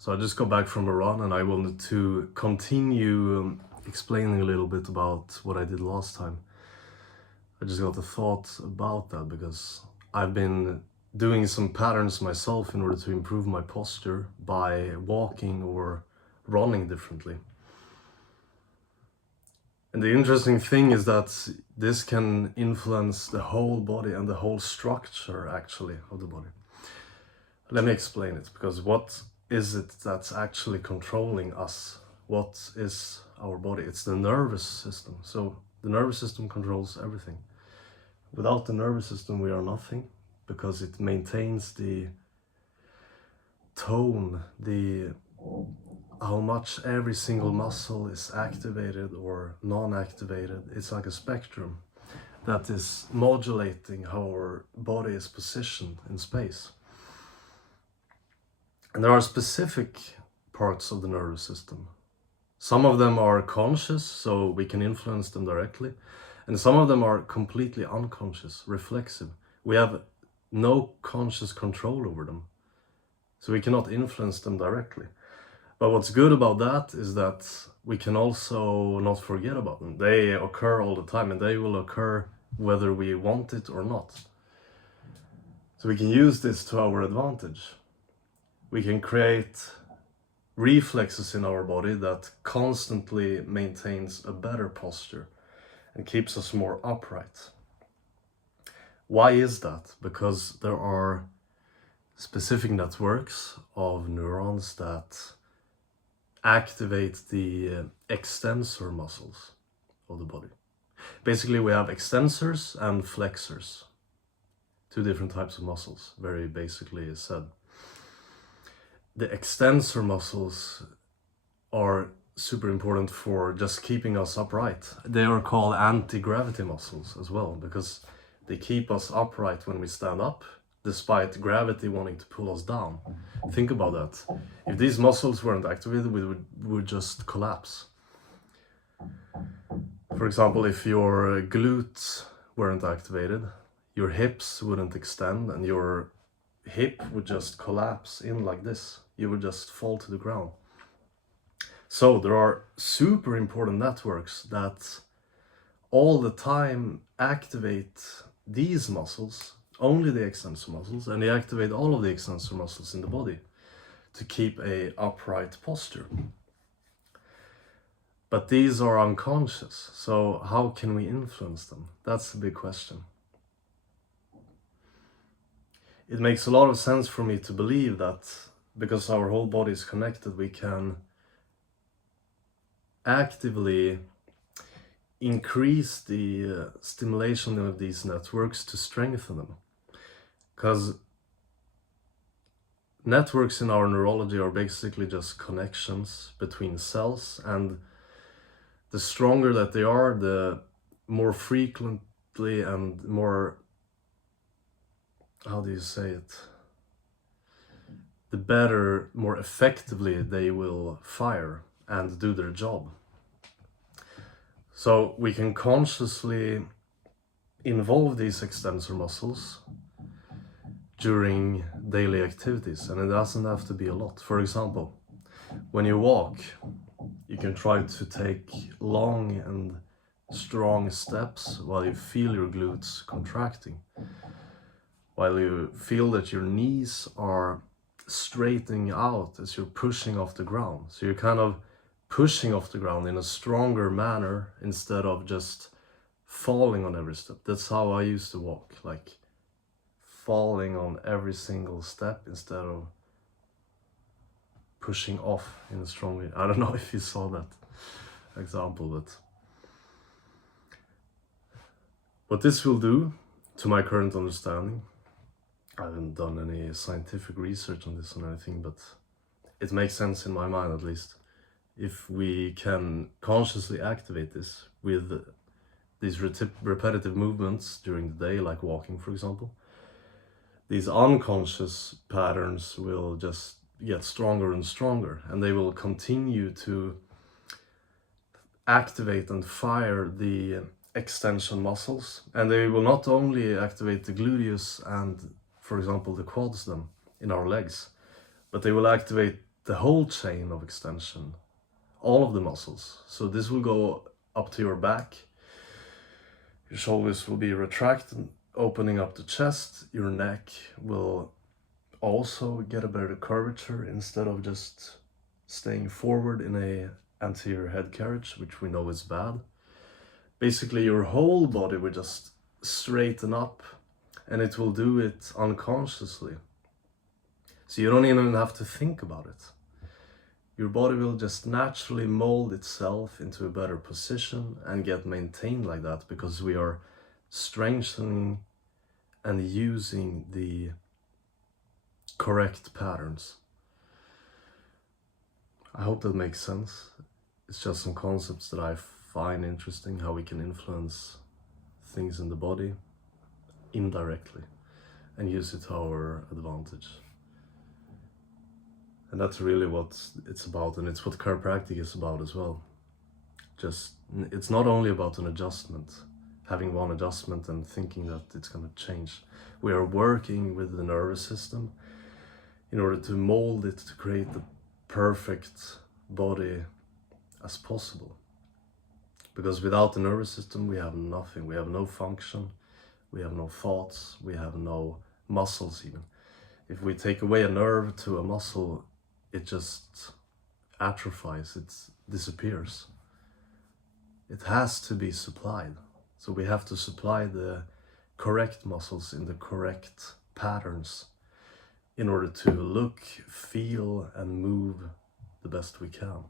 So I just got back from a run and I wanted to continue explaining a little bit about what I did last time. I just got a thought about that because I've been doing some patterns myself in order to improve my posture by walking or running differently. And the interesting thing is that this can influence the whole body and the whole structure actually of the body. Let me explain it, because what is it that's actually controlling us? What is our body? It's the nervous system. So the nervous system controls everything. Without the nervous system we are nothing, because it maintains the tone, how much every single muscle is activated or non-activated. It's like a spectrum that is modulating how our body is positioned in space. And there are specific parts of the nervous system. Some of them are conscious, so we can influence them directly. And some of them are completely unconscious, reflexive. We have no conscious control over them, so we cannot influence them directly. But what's good about that is that we can also not forget about them. They occur all the time, and they will occur whether we want it or not. So we can use this to our advantage. We can create reflexes in our body that constantly maintains a better posture and keeps us more upright. Why is that? Because there are specific networks of neurons that activate the extensor muscles of the body. Basically, we have extensors and flexors, two different types of muscles, very basically said. The extensor muscles are super important for just keeping us upright. They are called anti-gravity muscles as well, because they keep us upright when we stand up, despite gravity wanting to pull us down. Think about that. If these muscles weren't activated, we would just collapse. For example, if your glutes weren't activated, your hips wouldn't extend and your hip would just collapse in like this. You would just fall to the ground. So there are super important networks that all the time activate these muscles, only the extensor muscles, and they activate all of the extensor muscles in the body to keep a upright posture. But these are unconscious, so how can we influence them? That's the big question. It makes a lot of sense for me to believe that because our whole body is connected, we can actively increase the stimulation of these networks to strengthen them. Because networks in our neurology are basically just connections between cells, and the stronger that they are, the more frequently and more, how do you say it? The better, more effectively they will fire and do their job. So we can consciously involve these extensor muscles during daily activities, and it doesn't have to be a lot. For example, when you walk, you can try to take long and strong steps while you feel your glutes contracting, while you feel that your knees are straightening out as you're pushing off the ground. So you're kind of pushing off the ground in a stronger manner instead of just falling on every step. That's how I used to walk, like falling on every single step instead of pushing off in a strong way. I don't know if you saw that example, but what this will do, to my current understanding, I haven't done any scientific research on this or anything, but it makes sense in my mind at least. If we can consciously activate this with these repetitive movements during the day, like walking, for example, these unconscious patterns will just get stronger and stronger, and they will continue to activate and fire the extension muscles. And they will not only activate the gluteus and, for example, the quads then in our legs, but they will activate the whole chain of extension, all of the muscles. So this will go up to your back, your shoulders will be retracted, opening up the chest, your neck will also get a better curvature instead of just staying forward in a anterior head carriage, which we know is bad. Basically your whole body will just straighten up, and it will do it unconsciously. So you don't even have to think about it. Your body will just naturally mold itself into a better position and get maintained like that, because we are strengthening and using the correct patterns. I hope that makes sense. It's just some concepts that I find interesting, how we can influence things in the body indirectly and use it to our advantage. And that's really what it's about, and it's what chiropractic is about as well. Just, it's not only about an adjustment, having one adjustment and thinking that it's going to change. We are working with the nervous system in order to mold it to create the perfect body as possible. Because without the nervous system we have nothing. We have no function, we have no thoughts, we have no muscles even. If we take away a nerve to a muscle, it just atrophies, it disappears. It has to be supplied. So we have to supply the correct muscles in the correct patterns in order to look, feel, and move the best we can.